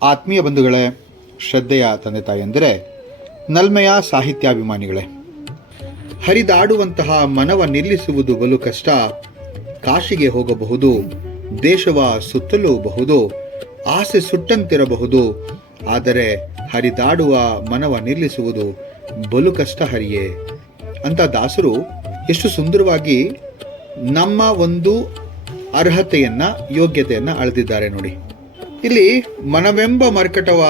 ಆತ್ಮೀಯ ಬಂಧುಗಳೇ, ಶ್ರದ್ಧೆಯ ತಂದೆ ತಾಯಂದಿರೇ, ನಲ್ಮೆಯ ಸಾಹಿತ್ಯಾಭಿಮಾನಿಗಳೇ, ಹರಿದಾಡುವಂತಹ ಮನವ ನಿಲ್ಲಿಸುವುದು ಬಲು ಕಷ್ಟ. ಕಾಶಿಗೆ ಹೋಗಬಹುದು, ದೇಶವ ಸುತ್ತಲೂಬಹುದು, ಆಸೆ ಸುಟ್ಟಂತಿರಬಹುದು, ಆದರೆ ಹರಿದಾಡುವ ಮನವ ನಿಲ್ಲಿಸುವುದು ಬಲು ಕಷ್ಟ ಹರಿಯೇ ಅಂತ ದಾಸರು ಎಷ್ಟು ಸುಂದರವಾಗಿ ನಮ್ಮ ಒಂದು ಅರ್ಹತೆಯನ್ನ, ಯೋಗ್ಯತೆಯನ್ನ ಅಳೆದಿದ್ದಾರೆ ನೋಡಿ. ಇಲ್ಲಿ ಮನವೆಂಬ ಮರ್ಕಟವ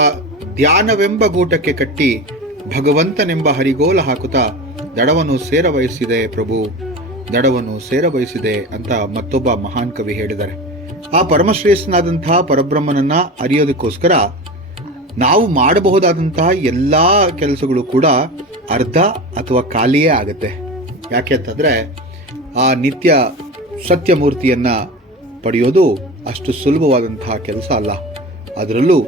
ಧ್ಯಾನವೆಂಬ ಗೂಟಕ್ಕೆ ಕಟ್ಟಿ ಭಗವಂತನೆಂಬ ಹರಿಗೋಲ ಹಾಕುತ್ತಾ ದಡವನ್ನು ಸೇರಬಯಸಿದೆ ಪ್ರಭು, ದಡವನ್ನು ಸೇರಬಯಸಿದೆ ಅಂತ ಮತ್ತೊಬ್ಬ ಮಹಾನ್ ಕವಿ ಹೇಳಿದ್ದಾರೆ. ಆ ಪರಮಶ್ರೇಷ್ಠನಾದಂತಹ ಪರಬ್ರಹ್ಮನನ್ನ ಅರಿಯೋದಕ್ಕೋಸ್ಕರ ನಾವು ಮಾಡಬಹುದಾದಂತಹ ಎಲ್ಲ ಕೆಲಸಗಳು ಕೂಡ ಅರ್ಧ ಅಥವಾ ಖಾಲಿಯೇ ಆಗುತ್ತೆ. ಯಾಕೆ ಅಂತಂದರೆ ಆ ನಿತ್ಯ ಸತ್ಯಮೂರ್ತಿಯನ್ನು ಪಡೆಯೋದು ಅಷ್ಟು ಸುಲಭವಾದಂತಹ ಕೆಲಸ ಅಲ್ಲ. ಅದರಲ್ಲೂ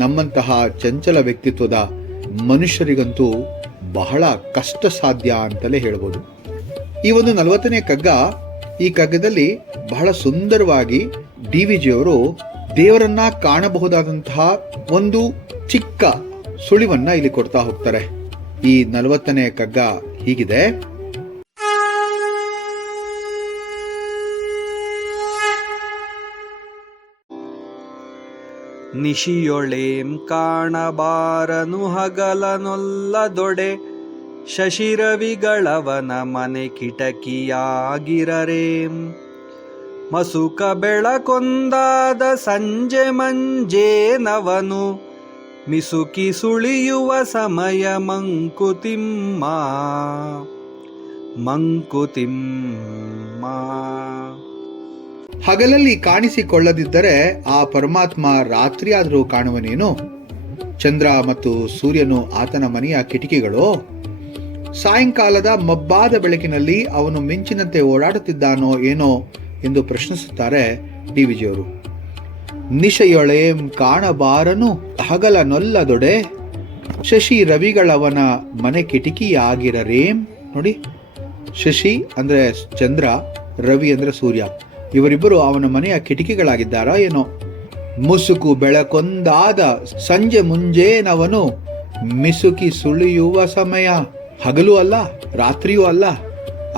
ನಮ್ಮಂತಹ ಚಂಚಲ ವ್ಯಕ್ತಿತ್ವದ ಮನುಷ್ಯರಿಗಂತೂ ಬಹಳ ಕಷ್ಟ ಸಾಧ್ಯ ಅಂತಲೇ ಹೇಳ್ಬೋದು. ಈ ಒಂದು 40ನೇ ಕಗ್ಗ, ಈ ಕಗ್ಗದಲ್ಲಿ ಬಹಳ ಸುಂದರವಾಗಿ DVG ಅವರು ದೇವರನ್ನ ಕಾಣಬಹುದಾದಂತಹ ಒಂದು ಚಿಕ್ಕ ಸುಳಿವನ್ನ ಇಲ್ಲಿ ಕೊಡ್ತಾ ಹೋಗ್ತಾರೆ. ಈ 40ನೇ ಕಗ್ಗ ಹೀಗಿದೆ: ನಿಶಿಯೊಳೇಂ ಕಾಣಬಾರನು ಹಗಲನೊಲ್ಲದೊಡೆ, ಶಶಿರವಿಗಳವನ ಮನೆ ಕಿಟಕಿಯಾಗಿರರೇಂ. ಮಸುಕ ಬೆಳಕೊಂದಾದ ಸಂಜೆ ಮಂಜೇನವನು, ಮಿಸುಕಿ ಸುಳಿಯುವ ಸಮಯ ಮಂಕುತಿಮ್ಮ ಮಂಕುತಿಮ್ಮ. ಹಗಲಲ್ಲಿ ಕಾಣಿಸಿಕೊಳ್ಳದಿದ್ದರೆ ಆ ಪರಮಾತ್ಮ ರಾತ್ರಿಯಾದರೂ ಕಾಣುವನೇನು? ಚಂದ್ರ ಮತ್ತು ಸೂರ್ಯನು ಆತನ ಮನೆಯ ಕಿಟಕಿಗಳು. ಸಾಯಂಕಾಲದ ಮಬ್ಬಾದ ಬೆಳಕಿನಲ್ಲಿ ಅವನು ಮಿಂಚಿನಂತೆ ಓಡಾಡುತ್ತಿದ್ದಾನೋ ಏನೋ ಎಂದು ಪ್ರಶ್ನಿಸುತ್ತಾರೆ DVG ಅವರು. ನಿಶೆಯೊಳೇಂ ಕಾಣಬಾರನು ಹಗಲನೊಲ್ಲದೊಡೆ, ಶಶಿ ರವಿಗಳವನ ಮನೆ ಕಿಟಕಿಯಾಗಿರರೇಂ. ನೋಡಿ, ಶಶಿ ಅಂದ್ರೆ ಚಂದ್ರ, ರವಿ ಅಂದ್ರೆ ಸೂರ್ಯ, ಇವರಿಬ್ಬರು ಅವನ ಮನೆಯ ಕಿಟಕಿಗಳಾಗಿದ್ದಾರಾ ಏನೋ. ಮುಸುಕು ಬೆಳಕೊಂದಾದ ಸಂಜೆ ಮುಂಜೇನವನು, ಮಿಸುಕಿ ಸುಳಿಯುವ ಸಮಯ. ಹಗಲು ಅಲ್ಲ, ರಾತ್ರಿಯೂ ಅಲ್ಲ,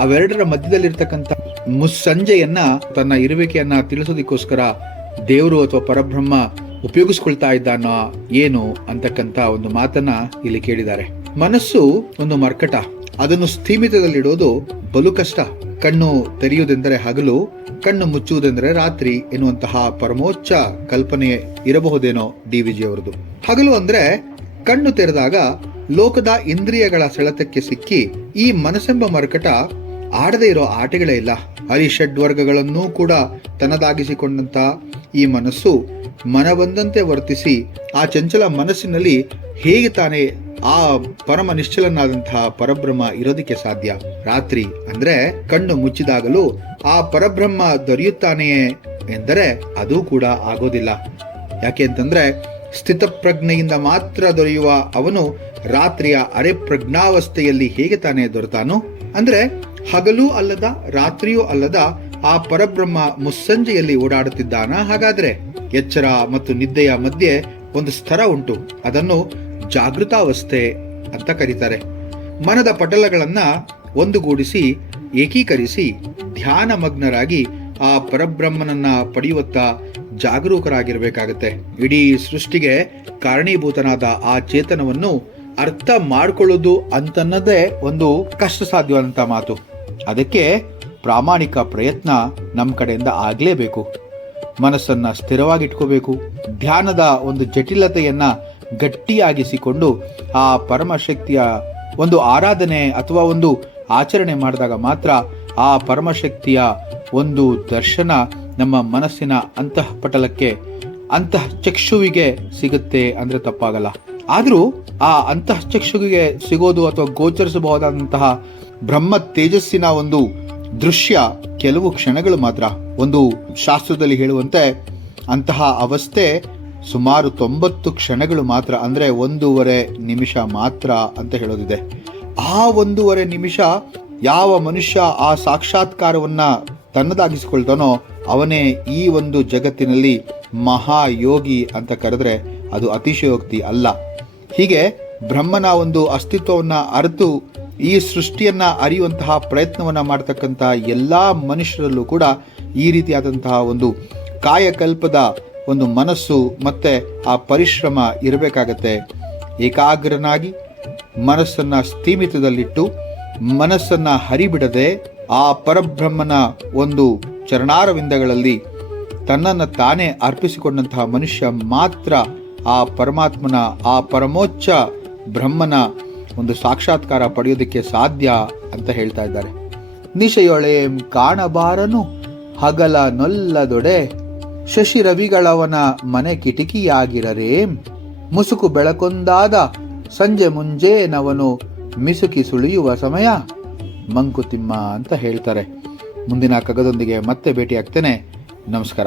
ಅವೆರಡರ ಮಧ್ಯದಲ್ಲಿರ್ತಕ್ಕಂಥ ಮುಸ್ಸಂಜೆಯನ್ನ ತನ್ನ ಇರುವಿಕೆಯನ್ನ ತಿಳಿಸೋದಕ್ಕೋಸ್ಕರ ದೇವರು ಅಥವಾ ಪರಬ್ರಹ್ಮ ಉಪಯೋಗಿಸ್ಕೊಳ್ತಾ ಇದ್ದಾನೋ ಏನು ಅಂತಕ್ಕಂಥ ಒಂದು ಮಾತನ್ನ ಇಲ್ಲಿ ಕೇಳಿದ್ದಾರೆ. ಮನಸ್ಸು ಒಂದು ಮರ್ಕಟ, ಅದನ್ನು ಸ್ಥೀಮಿತದಲ್ಲಿಡೋದು ಬಲು ಕಷ್ಟ. ಕಣ್ಣು ತೆರೆಯುವುದೆಂದರೆ ಹಗಲು, ಕಣ್ಣು ಮುಚ್ಚುವುದೆಂದರೆ ರಾತ್ರಿ ಎನ್ನುವಂತಹ ಪರಮೋಚ್ಚ ಕಲ್ಪನೆ ಇರಬಹುದೇನೋ DVG ಅವರದು. ಹಗಲು ಅಂದ್ರೆ ಕಣ್ಣು ತೆರೆದಾಗ ಲೋಕದ ಇಂದ್ರಿಯಗಳ ಸೆಳೆತಕ್ಕೆ ಸಿಕ್ಕಿ ಈ ಮನಸ್ಸೆಂಬ ಮರ್ಕಟ ಆಡದೇ ಇರೋ ಆಟಗಳೇ ಇಲ್ಲ. ಹರಿಷಡ್ವರ್ಗಗಳನ್ನೂ ಕೂಡ ತನ್ನದಾಗಿಸಿಕೊಂಡಂತ ಈ ಮನಸ್ಸು ಮನಬಂದಂತೆ ವರ್ತಿಸಿ ಆ ಚಂಚಲ ಮನಸ್ಸಿನಲ್ಲಿ ಹೇಗೆ ತಾನೇ ಆ ಪರಮ ನಿಶ್ಚಲನಾದಂತಹ ಪರಬ್ರಹ್ಮ ಇರೋದಕ್ಕೆ ಸಾಧ್ಯ? ರಾತ್ರಿ ಅಂದ್ರೆ ಕಣ್ಣು ಮುಚ್ಚಿದಾಗಲೂ ಆ ಪರಬ್ರಹ್ಮ ದೊರೆಯುತ್ತಾನೆಯೇ ಎಂದರೆ ಅದು ಕೂಡ ಆಗೋದಿಲ್ಲ. ಯಾಕೆ ಅಂತಂದ್ರೆ ಸ್ಥಿತಪ್ರಜ್ಞೆಯಿಂದ ಮಾತ್ರ ದೊರೆಯುವ ಅವನು ರಾತ್ರಿಯ ಅರೆ ಪ್ರಜ್ಞಾವಸ್ಥೆಯಲ್ಲಿ ಹೇಗೆ ತಾನೇ ದೊರೆತಾನು? ಅಂದ್ರೆ ಹಗಲೂ ಅಲ್ಲದ ರಾತ್ರಿಯೂ ಅಲ್ಲದ ಆ ಪರಬ್ರಹ್ಮ ಮುಸ್ಸಂಜೆಯಲ್ಲಿ ಓಡಾಡುತ್ತಿದ್ದಾನ. ಹಾಗಾದ್ರೆ ಎಚ್ಚರ ಮತ್ತು ನಿದ್ದೆಯ ಮಧ್ಯೆ ಒಂದು ಸ್ತರ ಉಂಟು, ಅದನ್ನು ಜಾಗೃತಾವಸ್ಥೆ ಅಂತ ಕರೀತಾರೆ. ಮನದ ಪಟಲಗಳನ್ನ ಒಂದುಗೂಡಿಸಿ ಏಕೀಕರಿಸಿ ಧ್ಯಾನ ಮಗ್ನರಾಗಿ ಆ ಪರಬ್ರಹ್ಮನನ್ನ ಪಡೆಯುವತ್ತ ಜಾಗರೂಕರಾಗಿರ್ಬೇಕಾಗತ್ತೆ. ಇಡೀ ಸೃಷ್ಟಿಗೆ ಕಾರಣೀಭೂತನಾದ ಆ ಚೇತನವನ್ನು ಅರ್ಥ ಮಾಡ್ಕೊಳ್ಳೋದು ಅಂತನ್ನದೇ ಒಂದು ಕಷ್ಟ ಸಾಧ್ಯವಾದಂತ ಮಾತು. ಅದಕ್ಕೆ ಪ್ರಾಮಾಣಿಕ ಪ್ರಯತ್ನ ನಮ್ಮ ಕಡೆಯಿಂದ ಆಗ್ಲೇಬೇಕು. ಮನಸ್ಸನ್ನ ಸ್ಥಿರವಾಗಿಟ್ಕೋಬೇಕು. ಧ್ಯಾನದ ಒಂದು ಜಟಿಲತೆಯನ್ನ ಗಟ್ಟಿಯಾಗಿಸಿಕೊಂಡು ಆ ಪರಮಶಕ್ತಿಯ ಒಂದು ಆರಾಧನೆ ಅಥವಾ ಒಂದು ಆಚರಣೆ ಮಾಡಿದಾಗ ಮಾತ್ರ ಆ ಪರಮಶಕ್ತಿಯ ಒಂದು ದರ್ಶನ ನಮ್ಮ ಮನಸ್ಸಿನ ಅಂತಃಪಟಲಕ್ಕೆ, ಅಂತಃಚಕ್ಷುವಿಗೆ ಸಿಗುತ್ತೆ ಅಂದ್ರೆ ತಪ್ಪಾಗಲ್ಲ. ಆದರೂ ಆ ಅಂತಃಚಕ್ಷುವಿಗೆ ಸಿಗೋದು ಅಥವಾ ಗೋಚರಿಸಬಹುದಾದಂತಹ ಬ್ರಹ್ಮ ತೇಜಸ್ಸಿನ ಒಂದು ದೃಶ್ಯ ಕೆಲವು ಕ್ಷಣಗಳು ಮಾತ್ರ. ಒಂದು ಶಾಸ್ತ್ರದಲ್ಲಿ ಹೇಳುವಂತೆ ಅಂತಹ ಅವಸ್ಥೆ ಸುಮಾರು 90 ಕ್ಷಣಗಳು ಮಾತ್ರ, ಅಂದ್ರೆ 1.5 ನಿಮಿಷ ಮಾತ್ರ ಅಂತ ಹೇಳೋದಿದೆ. ಆ 1.5 ನಿಮಿಷ ಯಾವ ಮನುಷ್ಯ ಆ ಸಾಕ್ಷಾತ್ಕಾರವನ್ನ ತನ್ನದಾಗಿಸಿಕೊಳ್ತಾನೋ ಅವನೇ ಈ ಒಂದು ಜಗತ್ತಿನಲ್ಲಿ ಮಹಾಯೋಗಿ ಅಂತ ಕರೆದ್ರೆ ಅದು ಅತಿಶಯೋಕ್ತಿ ಅಲ್ಲ. ಹೀಗೆ ಬ್ರಹ್ಮನ ಒಂದು ಅಸ್ತಿತ್ವವನ್ನು ಅರಿತು ಈ ಸೃಷ್ಟಿಯನ್ನ ಅರಿಯುವಂತಹ ಪ್ರಯತ್ನವನ್ನ ಮಾಡತಕ್ಕಂಥ ಎಲ್ಲಾ ಮನುಷ್ಯರಲ್ಲೂ ಕೂಡ ಈ ರೀತಿಯಾದಂತಹ ಒಂದು ಕಾಯಕಲ್ಪದ ಒಂದು ಮನಸ್ಸು ಮತ್ತೆ ಆ ಪರಿಶ್ರಮ ಇರಬೇಕಾಗತ್ತೆ. ಏಕಾಗ್ರನಾಗಿ ಮನಸ್ಸನ್ನ ಸ್ಥೀಮಿತದಲ್ಲಿಟ್ಟು ಮನಸ್ಸನ್ನ ಹರಿಬಿಡದೆ ಆ ಪರಬ್ರಹ್ಮನ ಒಂದು ಚರಣಾರವಿಂದಗಳಲ್ಲಿ ತನ್ನನ್ನು ತಾನೇ ಅರ್ಪಿಸಿಕೊಂಡಂತಹ ಮನುಷ್ಯ ಮಾತ್ರ ಆ ಪರಮಾತ್ಮನ ಆ ಪರಮೋಚ್ಚ ಬ್ರಹ್ಮನ ಒಂದು ಸಾಕ್ಷಾತ್ಕಾರ ಪಡೆಯೋದಕ್ಕೆ ಸಾಧ್ಯ ಅಂತ ಹೇಳ್ತಾ ಇದ್ದಾರೆ. ನಿಶೆಯೊಳೆಂ ಕಾಣಬಾರನು ಹಗಲ ನೊಲ್ಲದೊಡೆ ಶಶಿ ರವಿಗಳವನ ಮನೆ ಕಿಟಕಿಯಾಗಿರರೇಂ ಮುಸುಕು ಬೆಳಕೊಂದಾದ ಸಂಜೆ ಮುಂಜೇನವನು ಮಿಸುಕಿ ಸುಳಿಯುವ ಸಮಯ ಮಂಕುತಿಮ್ಮ ಅಂತ ಹೇಳ್ತಾರೆ. ಮುಂದಿನ ಕಗ್ಗದೊಂದಿಗೆ ಮತ್ತೆ ಭೇಟಿಯಾಗ್ತೇನೆ. ನಮಸ್ಕಾರ.